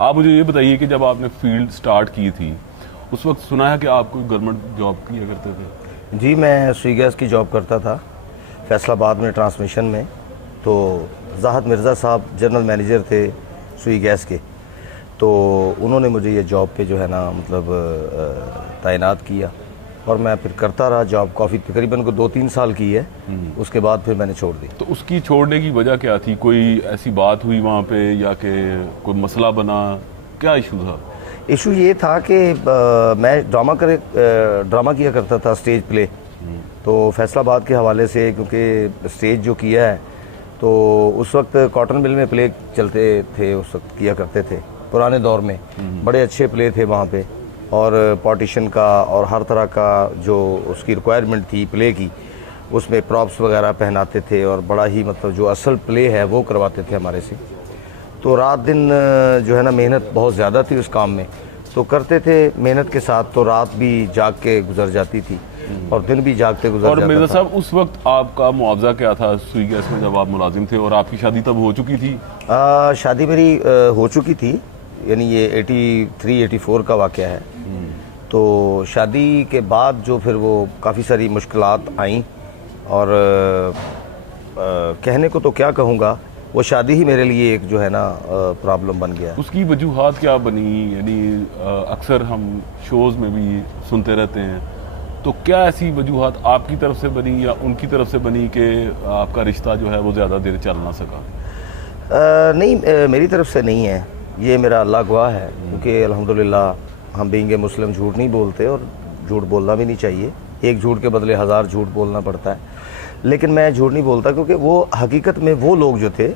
آپ مجھے یہ بتائیے کہ جب آپ نے فیلڈ سٹارٹ کی تھی اس وقت سنا ہے کہ آپ کوئی گورنمنٹ جاب کیا کرتے تھے؟ جی میں سوئی گیس کی جاب کرتا تھا فیصل آباد میں ٹرانسمیشن میں. تو زاہد مرزا صاحب جنرل مینیجر تھے سوئی گیس کے, تو انہوں نے مجھے یہ جاب پہ جو ہے نا مطلب تعینات کیا اور میں پھر کرتا رہا جاب. کافی تقریباً کو 2-3 سال کی ہے, اس کے بعد پھر میں نے چھوڑ دی. تو اس کی چھوڑنے کی وجہ کیا تھی؟ کوئی ایسی بات ہوئی وہاں پہ یا کہ کوئی مسئلہ بنا؟ کیا ایشو تھا؟ ایشو یہ تھا کہ میں ڈرامہ کیا کرتا تھا, اسٹیج پلے. تو فیصل آباد کے حوالے سے کیونکہ اسٹیج جو کیا ہے تو اس وقت کاٹن مل میں پلے چلتے تھے, اس وقت کیا کرتے تھے پرانے دور میں. بڑے اچھے پلے تھے وہاں پہ, اور پارٹیشن کا اور ہر طرح کا جو اس کی ریکوائرمنٹ تھی پلے کی, اس میں پراپس وغیرہ پہناتے تھے اور بڑا ہی مطلب جو اصل پلے ہے وہ کرواتے تھے ہمارے سے. تو رات دن جو ہے نا محنت بہت زیادہ تھی اس کام میں, تو کرتے تھے محنت کے ساتھ, تو رات بھی جاگ کے گزر جاتی تھی اور دن بھی جاگتے گزر جاتا تھا. اور مرزا صاحب اس وقت آپ کا معاوضہ کیا تھا سوئی گیس میں جب آپ ملازم تھے؟ اور آپ کی شادی تب ہو چکی تھی؟ شادی میری ہو چکی تھی, یعنی یہ 83-84 کا واقعہ ہے. تو شادی کے بعد جو پھر وہ کافی ساری مشکلات آئیں, اور کہنے کو تو کیا کہوں گا, وہ شادی ہی میرے لیے ایک جو ہے نا پرابلم بن گیا. اس کی وجوہات کیا بنی؟ یعنی اکثر ہم شوز میں بھی سنتے رہتے ہیں, تو کیا ایسی وجوہات آپ کی طرف سے بنی یا ان کی طرف سے بنی کہ آپ کا رشتہ جو ہے وہ زیادہ دیر چل نہ سکا؟ نہیں, میری طرف سے نہیں ہے, یہ میرا اللہ گواہ ہے. کیونکہ الحمدللہ ہم بینگ مسلم جھوٹ نہیں بولتے, اور جھوٹ بولنا بھی نہیں چاہیے. ایک جھوٹ کے بدلے 1000 جھوٹ بولنا پڑتا ہے, لیکن میں جھوٹ نہیں بولتا کیونکہ وہ حقیقت میں وہ لوگ جو تھے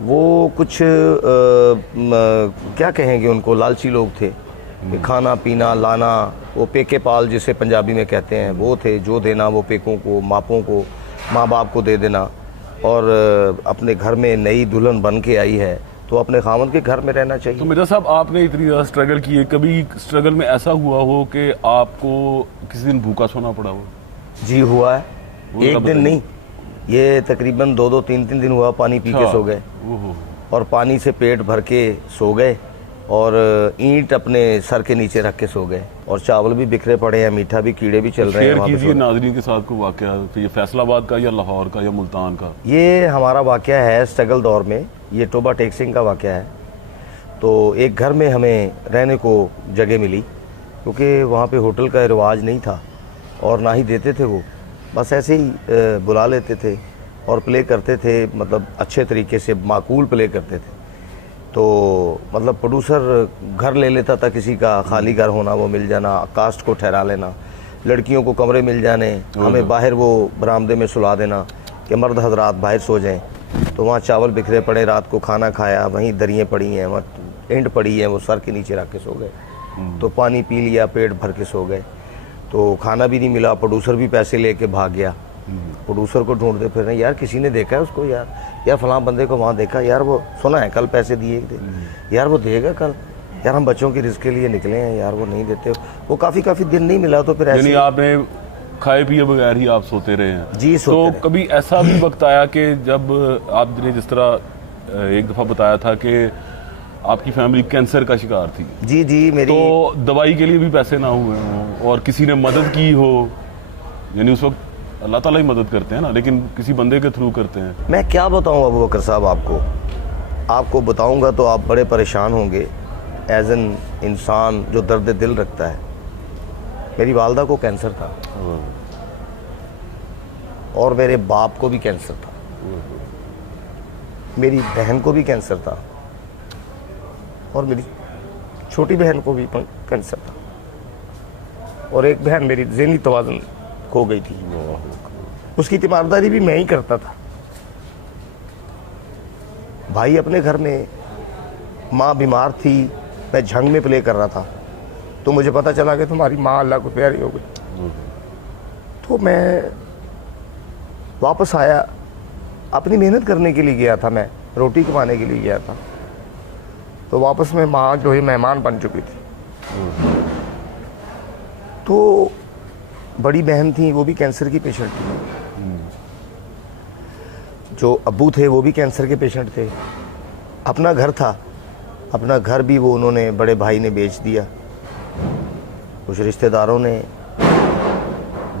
وہ کچھ کیا کہیں گے ان کو, لالچی لوگ تھے. کھانا پینا لانا, وہ پیکے پال جسے پنجابی میں کہتے ہیں, وہ تھے. جو دینا وہ پیکوں کو, ماپوں کو, ماں باپ کو دے دینا. اور اپنے گھر میں نئی دلہن بن کے آئی ہے تو اپنے خاوند کے گھر میں رہنا چاہیے. تو مرزا صاحب آپ نے اتنی زیادہ اسٹرگل کی ہے, کبھی اسٹرگل میں ایسا ہوا ہو کہ آپ کو کسی دن بھوکا سونا پڑا ہو؟ جی ہوا ہے, ایک دن نہیں, یہ تقریباً 2-3 دن ہوا. پانی پی کے سو گئے, اور پانی سے پیٹ بھر کے سو گئے, اور اینٹ اپنے سر کے نیچے رکھ کے سو گئے, اور چاول بھی بکھرے پڑے ہیں, میٹھا بھی, کیڑے بھی چل رہے ہیں. شیئر کیجیے ناظرین کے ساتھ کوئی واقعہ, یہ فیصل آباد کا یا لاہور کا یا ملتان کا؟ یہ ہمارا واقعہ ہے اسٹرگل دور میں, یہ ٹوبہ ٹیکسنگ کا واقعہ ہے. تو ایک گھر میں ہمیں رہنے کو جگہ ملی, کیونکہ وہاں پہ ہوٹل کا رواج نہیں تھا اور نہ ہی دیتے تھے. وہ بس ایسے ہی بلا لیتے تھے اور پلے کرتے تھے, مطلب اچھے طریقے سے معقول پلے کرتے تھے. تو مطلب پروڈیوسر گھر لے لیتا تھا کسی کا, خالی گھر ہونا, وہ مل جانا, کاسٹ کو ٹھہرا لینا, لڑکیوں کو کمرے مل جانے, ہمیں باہر وہ برآمدے میں سلا دینا کہ مرد حضرات باہر سو جائیں. تو وہاں چاول بکھرے پڑے, رات کو کھانا کھایا, وہیں دریاں پڑی ہیں, وہاں اینٹ پڑی ہے, وہ سر کے نیچے رکھ کے سو گئے. تو پانی پی لیا, پیٹ بھر کے سو گئے. تو کھانا بھی نہیں ملا, پروڈیوسر بھی پیسے لے کے بھاگ گیا. پروڈیوسر کو ڈھونڈتے پھر رہے, یار کسی نے دیکھا ہے اس کو, یار فلاں بندے کو وہاں دیکھا, یار وہ سنا ہے کل پیسے دیے تھے, یار وہ دے گا کل, یار ہم بچوں کی رزق کے لیے نکلے ہیں, یار وہ نہیں دیتے. وہ کافی دن نہیں ملا. تو پھر ایسے, یعنی آپ نے کھائے پیے بغیر ہی آپ سوتے رہے ہیں؟ جی تو کبھی ایسا بھی وقت آیا کہ جب آپ نے جس طرح ایک دفعہ بتایا تھا کہ آپ کی فیملی کینسر کا شکار تھی, جی میری, تو دوائی کے لیے بھی پیسے نہ ہوئے ہوں اور کسی نے مدد کی ہو, یعنی اس وقت اللہ تعالیٰ ہی مدد کرتے ہیں نا, لیکن کسی بندے کے تھرو کرتے ہیں. میں کیا بتاؤں ابو بکر صاحب, آپ کو بتاؤں گا تو آپ بڑے پریشان ہوں گے. ایز این انسان جو درد دل رکھتا ہے, میری والدہ کو کینسر تھا, اور میرے باپ کو بھی کینسر تھا, میری بہن کو بھی کینسر تھا, اور میری چھوٹی بہن کو بھی کینسر تھا, اور ایک بہن میری ذہنی توازن کھو گئی تھی. اس کی تیمارداری بھی میں ہی کرتا تھا. بھائی اپنے گھر میں, ماں بیمار تھی, میں جھنگ میں پلے کر رہا تھا, تو مجھے پتا چلا کہ تمہاری ماں اللہ کو پیاری ہو گئی. تو میں واپس آیا, اپنی محنت کرنے کے لیے گیا تھا, میں روٹی کمانے کے لیے گیا تھا. تو واپس میں ماں جو ہے مہمان بن چکی تھی. تو بڑی بہن تھی, وہ بھی کینسر کی پیشنٹ تھی. جو ابو تھے وہ بھی کینسر کے پیشنٹ تھے. اپنا گھر تھا, اپنا گھر بھی وہ انہوں نے بڑے بھائی نے بیچ دیا، کچھ رشتہ داروں نے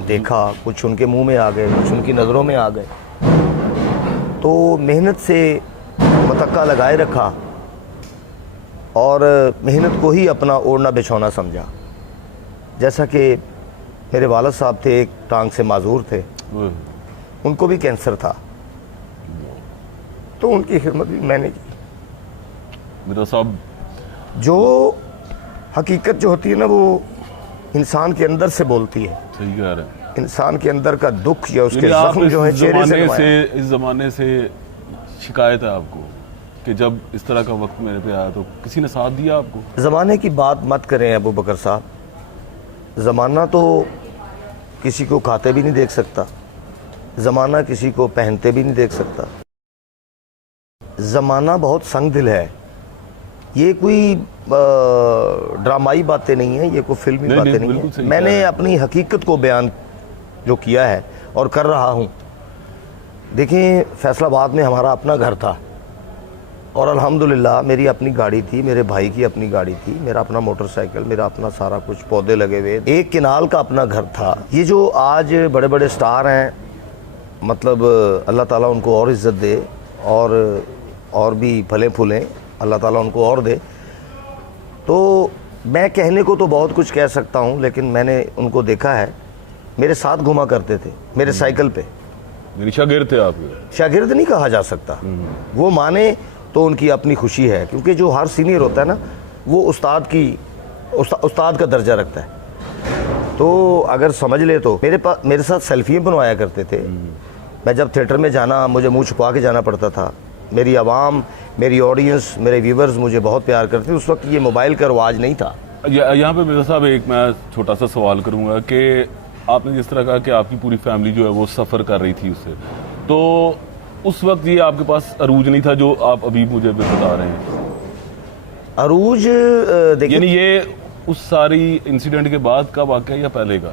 دیکھا، کچھ ان کے منہ میں آ گئے، کچھ ان کی نظروں میں آ گئے، تو محنت سے متقع لگائے رکھا اور محنت کو ہی اپنا اوڑھنا بچھونا سمجھا. جیسا کہ میرے والد صاحب تھے، ایک ٹانگ سے معذور تھے، ان کو بھی کینسر تھا، تو ان کی خدمت بھی میں نے کی. میرا صاحب جو حقیقت جو ہوتی ہے نا، وہ انسان کے اندر سے بولتی ہے. صحیح کہہ رہے ہیں. انسان کے اندر کا دکھ یا اس کے یعنی آپ زخم جو ہے چہرے سے نمایاں. اس زمانے سے شکایت ہے آپ کو کہ جب اس طرح کا وقت میرے پہ آیا تو کسی نے ساتھ دیا آپ کو؟ زمانے کی بات مت کریں ابو بکر صاحب، زمانہ تو کسی کو کھاتے بھی نہیں دیکھ سکتا، زمانہ کسی کو پہنتے بھی نہیں دیکھ سکتا. زمانہ بہت سنگ دل ہے. یہ کوئی ڈرامائی باتیں نہیں ہیں، یہ کوئی فلمی باتیں نہیں ہیں. میں نے اپنی حقیقت کو بیان جو کیا ہے اور کر رہا ہوں. دیکھیں، فیصل آباد میں ہمارا اپنا گھر تھا اور الحمدللہ میری اپنی گاڑی تھی، میرے بھائی کی اپنی گاڑی تھی، میرا اپنا موٹر سائیکل، میرا اپنا سارا کچھ، پودے لگے ہوئے، ایک کنال کا اپنا گھر تھا. یہ جو آج بڑے بڑے سٹار ہیں، مطلب اللہ تعالیٰ ان کو اور عزت دے اور بھی پھلیں پھولیں، اللہ تعالیٰ ان کو اور دے. تو میں کہنے کو تو بہت کچھ کہہ سکتا ہوں، لیکن میں نے ان کو دیکھا ہے، میرے ساتھ گھوما کرتے تھے میرے سائیکل پہ. میری شاگرد تھے آپ؟ شاگرد نہیں کہا جا سکتا، وہ مانے تو ان کی اپنی خوشی ہے، کیونکہ جو ہر سینئر ہوتا ہے نا، وہ استاد کا درجہ رکھتا ہے. تو اگر سمجھ لے تو میرے ساتھ سیلفیاں بنوایا کرتے تھے. میں جب تھیٹر میں جانا، مجھے منہ چھپا کے جانا پڑتا تھا. میری عوام، میری آڈینس، میرے ویورز مجھے بہت پیار کرتے تھے. اس وقت یہ موبائل کا رواج نہیں تھا. یہاں پہ مرزا صاحب ایک میں چھوٹا سا سوال کروں گا کہ آپ نے جس طرح کہا کہ آپ کی پوری فیملی جو ہے وہ سفر کر رہی تھی اس سے، تو اس وقت یہ آپ کے پاس عروج نہیں تھا جو آپ ابھی مجھے بتا رہے ہیں؟ عروج دیکھیں، یعنی یہ اس ساری انسیڈنٹ کے بعد کا واقعہ یا پہلے کا،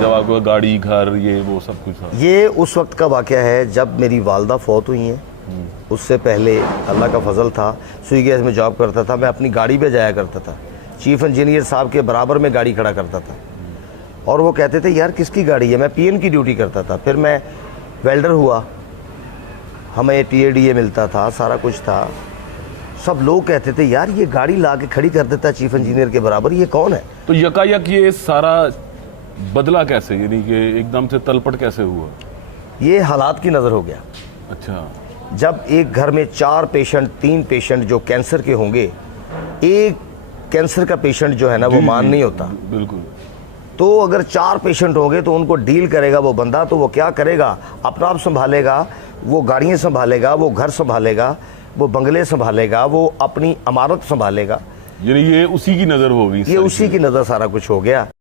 جب آپ کو گاڑی، گھر، یہ وہ سب کچھ تھا؟ یہ اس وقت کا واقعہ ہے جب میری والدہ فوت ہوئی ہیں. اس سے پہلے اللہ کا فضل تھا، سوئی گیس میں جاب کرتا تھا، میں اپنی گاڑی پہ جایا کرتا تھا، چیف انجینئر صاحب کے برابر میں گاڑی کھڑا کرتا تھا. اور وہ کہتے تھے یار کس کی گاڑی ہے؟ میں پی ایم کی ڈیوٹی کرتا تھا. پھر میں ویلڈر ہوا، ہمیں ٹی اے ڈی اے ملتا تھا، سارا کچھ تھا. سب لوگ کہتے تھے یار یہ گاڑی لا کے کھڑی کر دیتا چیف انجینئر کے برابر، یہ کون ہے؟ تو یکایک یہ سارا بدلا کیسے، یعنی کہ ایک دم سے تلپٹ کیسے ہوا؟ یہ حالات کی نظر ہو گیا. اچھا. جب ایک گھر میں 4 پیشنٹ، 3 پیشنٹ جو کینسر کے ہوں گے، ایک کینسر کا پیشنٹ جو ہے نا وہ مان نہیں ہوتا. بالکل. تو اگر 4 پیشنٹ ہوں گے تو ان کو ڈیل کرے گا وہ بندہ، تو وہ کیا کرے گا؟ اپنا آپ سنبھالے گا، وہ گاڑیاں سنبھالے گا، وہ گھر سنبھالے گا، وہ بنگلے سنبھالے گا، وہ اپنی عمارت سنبھالے گا. یعنی یہ اسی کی نظر ہوگی، یہ اسی کی نظر سارا کچھ ہو گیا.